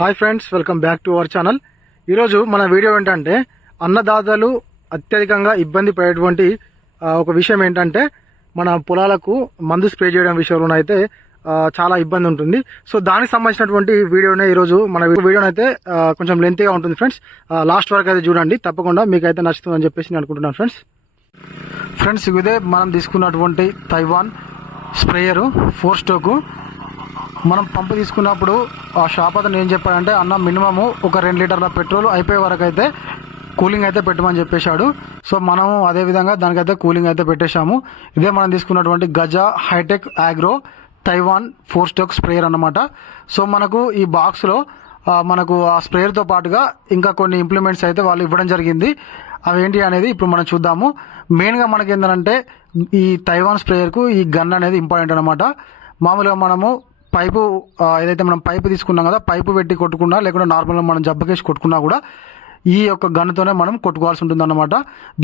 Hi friends welcome back to our channel ఈరోజు మన video ఏంటంటే అన్నదాతలు అత్యధికంగా ఇబ్బంది పడేటువంటి ఒక విషయం ఏంటంటే మన పొలాలకు మందు స్ప్రే చేయడం విషయంలో అయితే చాలా ఇబ్బంది ఉంటుంది. సో దానికి సంబంధించినటువంటి వీడియోనే ఈరోజు మన వీడియోని అయితే కొంచెం లెంతీగా ఉంటుంది ఫ్రెండ్స్ లాస్ట్ వరకు అయితే చూడండి. తప్పకుండా మీకు అయితే నచ్చుతుందని చెప్పేసి నేను అనుకుంటున్నాను ఫ్రెండ్స్ ఫ్రెండ్స్ ఇదే మనం తీసుకున్నటువంటి తైవాన్ స్ప్రేయరు ఫోర్ స్టోకు మనం పంపు తీసుకున్నప్పుడు ఆ షాప్ అతను ఏం చెప్పాడంటే అన్న మినిమము ఒక రెండు లీటర్ల పెట్రోల్ అయిపోయే వరకు అయితే కూలింగ్ అయితే పెట్టమని చెప్పేశాడు. సో మనము అదే విధంగా దానికైతే కూలింగ్ అయితే పెట్టేశాము. ఇదే మనం తీసుకున్నటువంటి Gaja hitech agro Taiwan four stroke sprayer అనమాట సో మనకు ఈ బాక్స్లో మనకు ఆ స్ప్రేయర్తో పాటుగా ఇంకా కొన్ని ఇంప్లిమెంట్స్ అయితే వాళ్ళు ఇవ్వడం జరిగింది. అవి ఏంటి అనేది ఇప్పుడు మనం చూద్దాము. మెయిన్గా మనకి ఏంటంటే ఈ తైవాన్ స్ప్రేయర్కు ఈ గన్ అనేది ఇంపార్టెంట్ అనమాట మామూలుగా మనము పైపు ఏదైతే మనం పైపు తీసుకున్నాం కదా పైపు పెట్టి కొట్టుకున్నా లేకుంటే నార్మల్గా మనం జబ్బకేసి కొట్టుకున్నా కూడా ఈ యొక్క గన్నుతోనే మనం కొట్టుకోవాల్సి ఉంటుంది అనమాట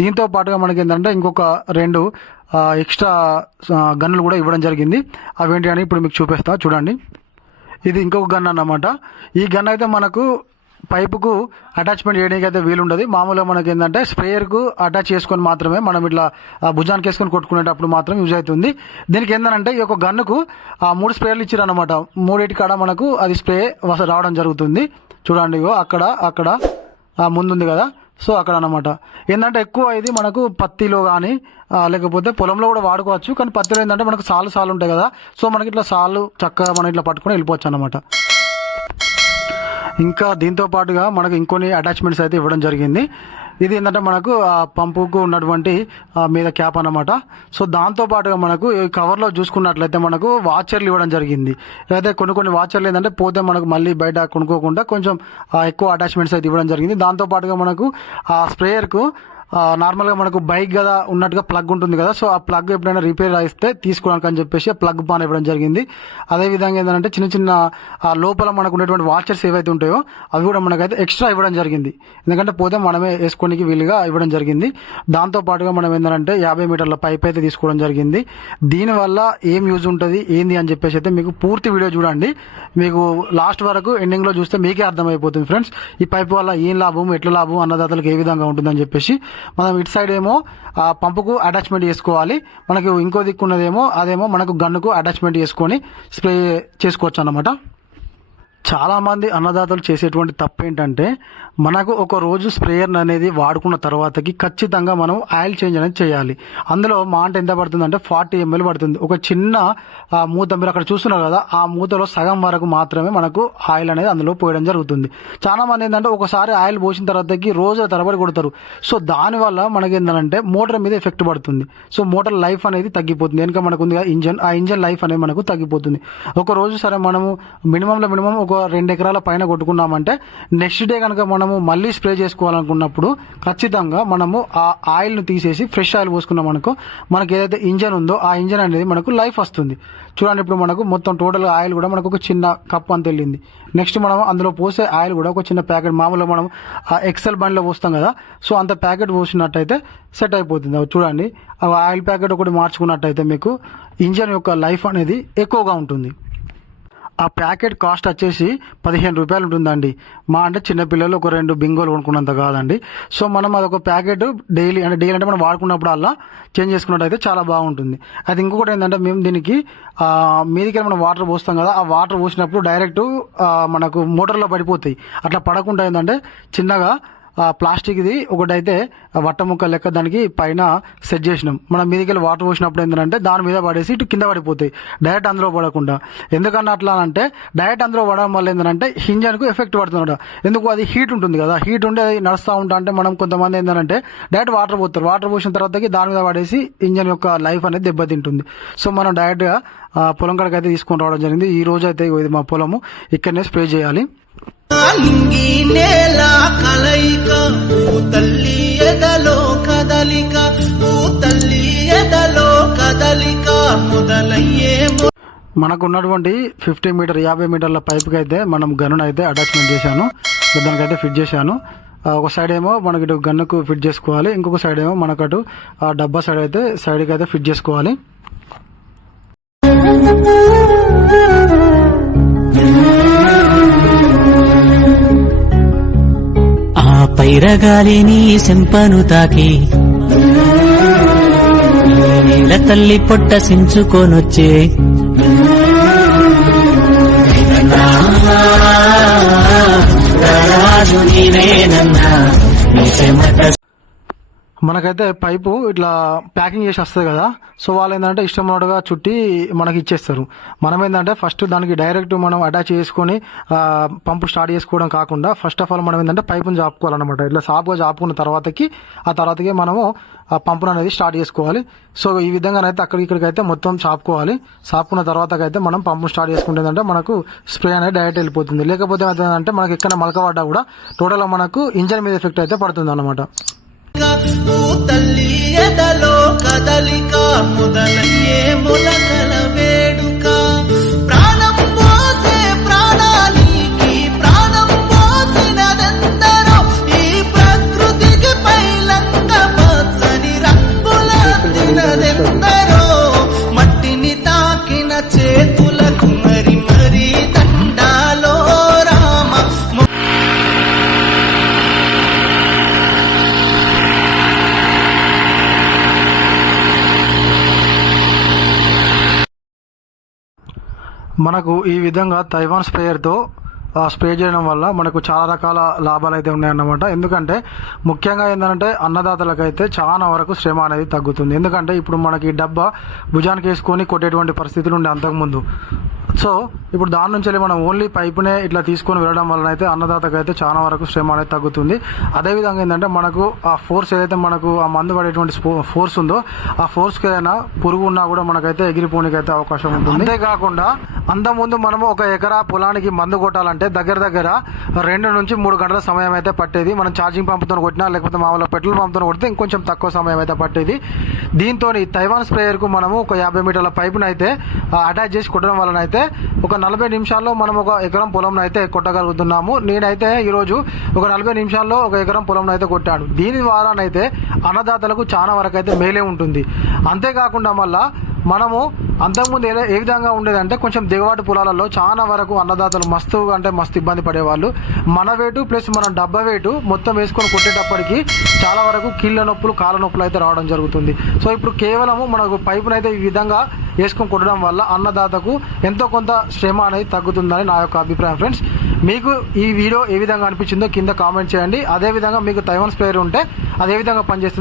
దీంతో పాటుగా మనకి ఏంటంటే ఇంకొక రెండు ఎక్స్ట్రా గన్నులు కూడా ఇవ్వడం జరిగింది. అవేంటి అని ఇప్పుడు మీకు చూపిస్తా చూడండి. ఇది ఇంకొక గన్ అన్నమాట. ఈ గన్ అయితే మనకు పైపుకు అటాచ్మెంట్ చేయడానికి అయితే వీలుండదు. మామూలుగా మనకి ఏంటంటే స్ప్రేయర్కు అటాచ్ చేసుకొని మాత్రమే మనం ఇట్లా భుజానికి వేసుకొని కొట్టుకునేటప్పుడు మాత్రం యూజ్ అవుతుంది. దీనికి ఏంటంటే ఈ యొక్క గన్నుకు ఆ మూడు స్ప్రేయర్లు ఇచ్చారు అనమాట మూడింటి కాడ మనకు అది స్ప్రే వస- రావడం జరుగుతుంది. చూడండి ఇగో అక్కడ అక్కడ ముందుంది కదా. సో అక్కడ అనమాట ఏంటంటే ఎక్కువ ఇది మనకు పత్తిలో కానీ లేకపోతే పొలంలో కూడా వాడుకోవచ్చు. కానీ పత్తిలో ఏంటంటే మనకు సాలు సాలు ఉంటాయి కదా. సో మనకి ఇట్లా సాలు చక్కగా మనం ఇట్లా పట్టుకొని వెళ్ళిపోవచ్చు అనమాట ఇంకా దీంతో పాటుగా మనకు ఇంకొన్ని అటాచ్మెంట్స్ అయితే ఇవ్వడం జరిగింది. ఇది ఏంటంటే మనకు ఆ పంపుకు ఉన్నటువంటి మీద క్యాప్ అనమాట సో దాంతో పాటుగా మనకు ఈ కవర్లో చూసుకున్నట్లయితే మనకు వాచర్లు ఇవ్వడం జరిగింది. అయితే కొన్ని కొన్ని వాచర్లు ఏంటంటే పోతే మనకు మళ్ళీ బయట కొనుక్కోకుండా కొంచెం ఎక్కువ అటాచ్మెంట్స్ అయితే ఇవ్వడం జరిగింది. దాంతో పాటుగా మనకు ఆ స్ప్రేయర్కు నార్మల్గా మనకు బైక్ కదా ఉన్నట్టుగా ప్లగ్ ఉంటుంది కదా సో ఆ ప్లగ్ ఎప్పుడైనా రిపేర్ అయితే తీసుకోవడానికి అని చెప్పేసి ప్లగ్ పాన్ ఇవ్వడం జరిగింది. అదే విధంగా ఏంటంటే చిన్న చిన్న ఆ లోపల మనకు ఉన్నటువంటి వాచర్స్ ఏవైతే ఉంటాయో అవి కూడా మనకైతే ఎక్స్ట్రా ఇవ్వడం జరిగింది. ఎందుకంటే పోతే మనమే వేసుకోనికి వీలుగా ఇవ్వడం జరిగింది. దాంతో పాటుగా మనం ఏంటంటే యాభై మీటర్ల పైప్ అయితే తీసుకోవడం జరిగింది. దీనివల్ల ఏం యూజ్ ఉంటుంది ఏంది అని చెప్పేసి అయితే మీకు పూర్తి వీడియో చూడండి. మీకు లాస్ట్ వరకు ఎండింగ్లో చూస్తే మీకే అర్థమైపోతుంది ఫ్రెండ్స్. ఈ పైప్ వల్ల ఏం లాభం ఎట్లా లాభం అన్నదాతలకు ఏ విధంగా ఉంటుందని చెప్పేసి మనం ఇటు సైడ్ ఏమో ఆ పంపుకు అటాచ్మెంట్ చేసుకోవాలి. మనకు ఇంకో దిక్కున్నదేమో అదేమో మనకు గన్నుకు అటాచ్మెంట్ చేసుకొని స్ప్రే చేసుకోవచ్చు అన్నమాట చాలామంది అన్నదాతలు చేసేటువంటి తప్పు ఏంటంటే మనకు ఒక రోజు స్ప్రేయర్ అనేది వాడుకున్న తర్వాతకి ఖచ్చితంగా మనం ఆయిల్ చేంజ్ అనేది చేయాలి. అందులో మా అంటే ఎంత పడుతుంది అంటే ఫార్టీ ఎంఎల్ పడుతుంది. ఒక చిన్న ఆ, మూత మీరు అక్కడ చూస్తున్నారు కదా ఆ మూతలో సగం వరకు మాత్రమే మనకు ఆయిల్ అనేది అందులో పోయడం జరుగుతుంది. చాలా మంది ఏంటంటే ఒకసారి ఆయిల్ పోసిన తర్వాతకి రోజుల తరబడి కొడతారు. సో దానివల్ల మనకి ఏంటంటే మోటార్ మీద ఎఫెక్ట్ పడుతుంది. సో మోటార్ లైఫ్ అనేది తగ్గిపోతుంది. వెనుక మనకు ఉంది ఇంజన్ ఆ ఇంజన్ లైఫ్ అనేది మనకు తగ్గిపోతుంది. ఒక రోజు సరే మనము మినిమంలో మినిమం ఒక రెండు ఎకరాల పైన కొట్టుకున్నామంటే నెక్స్ట్ డే కనుక మనము మళ్ళీ స్ప్రే చేసుకోవాలనుకున్నప్పుడు ఖచ్చితంగా మనము ఆ ఆయిల్ను తీసేసి ఫ్రెష్ ఆయిల్ పోసుకున్నాం అనుకో మనకి ఏదైతే ఇంజన్ ఉందో ఆ ఇంజన్ అనేది మనకు లైఫ్ వస్తుంది. చూడండి ఇప్పుడు మనకు మొత్తం టోటల్ ఆయిల్ కూడా మనకు ఒక చిన్న కప్ అంత వెళ్ళింది. నెక్స్ట్ మనం అందులో పోసే ఆయిల్ కూడా ఒక చిన్న ప్యాకెట్ మామూలుగా మనం ఆ ఎక్సెల్ బండ్లో పోస్తాం కదా సో అంత ప్యాకెట్ పోసినట్టయితే సెట్ అయిపోతుంది. అవి చూడండి ఆ ఆయిల్ ప్యాకెట్ ఒకటి మార్చుకున్నట్టయితే మీకు ఇంజన్ యొక్క లైఫ్ అనేది ఎక్కువగా ఉంటుంది. ఆ ప్యాకెట్ కాస్ట్ వచ్చేసి పదిహేను రూపాయలు ఉంటుందండి. మా అంటే చిన్నపిల్లలు ఒక రెండు బింగోలు కొనుక్కున్నంత కాదండి. సో మనం అదొక ప్యాకెట్ డైలీ అంటే డైలీ అంటే మనం వాడుకున్నప్పుడు అలా చేంజ్ చేసుకున్నట్టయితే చాలా బాగుంటుంది. అది ఇంకొకటి ఏంటంటే మేము దీనికి మీదికి మనం వాటర్ పోస్తాం కదా ఆ వాటర్ పోసినప్పుడు డైరెక్ట్ మనకు మోటార్లో పడిపోతాయి. అట్లా పడకుండా ఏంటంటే చిన్నగా ప్లాస్టిక్ది ఒకటైతే వట్టముక్క లెక్క దానికి పైన సెట్ చేసినాం. మనం మీదకి వెళ్ళి వాటర్ పోసినప్పుడు ఏంటంటే దాని మీద పడేసి ఇటు కింద పడిపోతాయి. డైరెక్ట్ అందులో పడకుండా. ఎందుకన్నా అట్లా అంటే డైరెక్ట్ అందులో పడడం వల్ల ఏంటంటే ఇంజన్కు ఎఫెక్ట్ పడుతున్నాడు ఎందుకు? అది హీట్ ఉంటుంది కదా. హీట్ ఉండి అది నడుస్తూ ఉంటా అంటే మనం కొంతమంది ఏంటంటే డైరెక్ట్ వాటర్ పోతారు. వాటర్ పోసిన తర్వాతకి దాని మీద పడేసి ఇంజన్ యొక్క లైఫ్ అనేది దెబ్బతింటుంది. సో మనం డైరెక్ట్గా పొలం కాడికి అయితే తీసుకొని రావడం జరిగింది. ఈ రోజు అయితే ఇది మా పొలము. ఇక్కడనే స్ప్రే చేయాలి. నింగి నేల కలయిక ఓ తల్లి ఎదలో కదలిక ఓ తల్లి ఎదలో కదలిక మొదలయ్యే మనకు ఉన్నటువంటి ఫిఫ్టీ మీటర్ యాభై మీటర్ల పైప్కి అయితే మనం గన్ను అయితే అటాచ్మెంట్ చేశాను. దానికైతే ఫిట్ చేశాను. ఒక సైడ్ ఏమో మనకి ఇటు గన్నుకు ఫిట్ చేసుకోవాలి. ఇంకొక సైడ్ ఏమో మనకు అటు ఆ డబ్బా సైడ్ అయితే సైడ్కి అయితే ఫిట్ చేసుకోవాలి. వైరగాలిని సెంపను తాకి. ఈ నేల తల్లి పొట్ట సించుకొనొచ్చే. రాజు నీవేనన్నా నీ చెమట మనకైతే పైపు ఇట్లా ప్యాకింగ్ చేసి వస్తుంది కదా. సో వాళ్ళు ఏంటంటే ఇష్టం ఉన్నట్టుగా చుట్టి మనకి ఇచ్చేస్తారు. మనం ఏంటంటే ఫస్ట్ దానికి డైరెక్ట్ మనం అటాచ్ చేసుకొని పంపు స్టార్ట్ చేసుకోవడం కాకుండా ఫస్ట్ ఆఫ్ ఆల్ మనం ఏంటంటే పైపుని చాపుకోవాలన్నమాట ఇట్లా సాఫ్గా చాపుకున్న తర్వాతకి ఆ తర్వాతకి మనము ఆ పంపును అనేది స్టార్ట్ చేసుకోవాలి. సో ఈ విధంగానైతే అక్కడికి ఇక్కడికైతే మొత్తం చాపుకోవాలి. చాపుకున్న తర్వాతకైతే మనం పంపు స్టార్ట్ చేసుకుంటుందంటే మనకు స్ప్రే అనేది డైరెక్ట్ వెళ్ళిపోతుంది. లేకపోతే ఏమవుతుందంటే మనకి ఎక్కడ మలక పడ్డా కూడా టోటల్గా మనకు ఇంజన్ మీద ఎఫెక్ట్ అయితే పడుతుంది అనమాట ఓ తల్లి ఎదలో కదలిక మొదలయ్యే మొలకల వేడుక. ప్రాణం పోసే ప్రాణానికి ప్రాణం పోసినదెందరో ఈ ప్రకృతికి పైలంగ పచ్చని రంగుల తినదెందరో మనకు ఈ విధంగా తైవాన్ స్ప్రేయర్తో స్ప్రే చేయడం వల్ల మనకు చాలా రకాల లాభాలు అయితే ఉన్నాయన్నమాట. ఎందుకంటే ముఖ్యంగా ఏంటంటే అన్నదాతలకైతే చాలా వరకు శ్రమ అనేది తగ్గుతుంది. ఎందుకంటే ఇప్పుడు మనకి డబ్బా భుజానికి వేసుకొని కొట్టేటువంటి పరిస్థితులు ఉండే అంతకుముందు. సో ఇప్పుడు దాని నుంచి వెళ్ళి మనం ఓన్లీ పైపునే ఇట్లా తీసుకొని వెళ్ళడం వలన అయితే అన్నదాతకు అయితే చాలా వరకు శ్రమ అనేది తగ్గుతుంది. అదేవిధంగా ఏంటంటే మనకు ఆ ఫోర్స్ ఏదైతే మనకు ఆ మందు పడేటువంటి ఫోర్స్ ఉందో ఆ ఫోర్స్కి ఏదైనా పురుగు ఉన్నా కూడా మనకైతే ఎగిరిపోనికి అయితే అవకాశం ఉంటుంది. అంతేకాకుండా అంతకుముందు మనము ఒక ఎకరా పొలానికి మందు కొట్టాలంటే దగ్గర దగ్గర రెండు నుంచి మూడు గంటల సమయం అయితే పట్టేది. మనం ఛార్జింగ్ పంపుతో కొట్టినా లేకపోతే మామూలుగా పెట్రోల్ పంపుతో కొడితే ఇంకొంచెం తక్కువ సమయం అయితే పట్టేది. దీంతో తైవాన్ స్ప్రేయర్కు మనము ఒక యాభై మీటర్ల పైపును అయితే అటాచ్ చేసి కొట్టడం వలన అయితే ఒక నలభై నిమిషాల్లో మనం ఒక ఎకరం పొలంను అయితే కొట్టగలుగుతున్నాము. నేనైతే ఈరోజు ఒక నలభై నిమిషాల్లో ఒక ఎకరం పొలంను అయితే కొట్టాను. దీని ద్వారానైతే అన్నదాతలకు చాలా వరకు అయితే మేలే ఉంటుంది. అంతేకాకుండా మళ్ళా మనము అంతకుముందు ఏ ఏ విధంగా ఉండేదంటే కొంచెం దిగుబాటు పొలాలలో చాలా వరకు అన్నదాతలు మస్తు అంటే మస్తు ఇబ్బంది పడేవాళ్ళు. మన వేటు ప్లస్ మన డబ్బా వేటు మొత్తం వేసుకొని కొట్టేటప్పటికి చాలా వరకు కీళ్ళ నొప్పులు కాళ్ళ నొప్పులు అయితే రావడం జరుగుతుంది. సో ఇప్పుడు కేవలము మనకు పైపునైతే ఈ విధంగా వేసుకొని కొట్టడం వల్ల అన్నదాతకు ఎంతో కొంత శ్రమ అనేది తగ్గుతుందని నా యొక్క అభిప్రాయం ఫ్రెండ్స్. మీకు ఈ వీడియో ఏ విధంగా అనిపించిందో కింద కామెంట్ చేయండి. అదేవిధంగా మీకు తైవాన్ స్ప్రేయర్ ఉంటే అదే విధంగా పనిచేస్తుంది.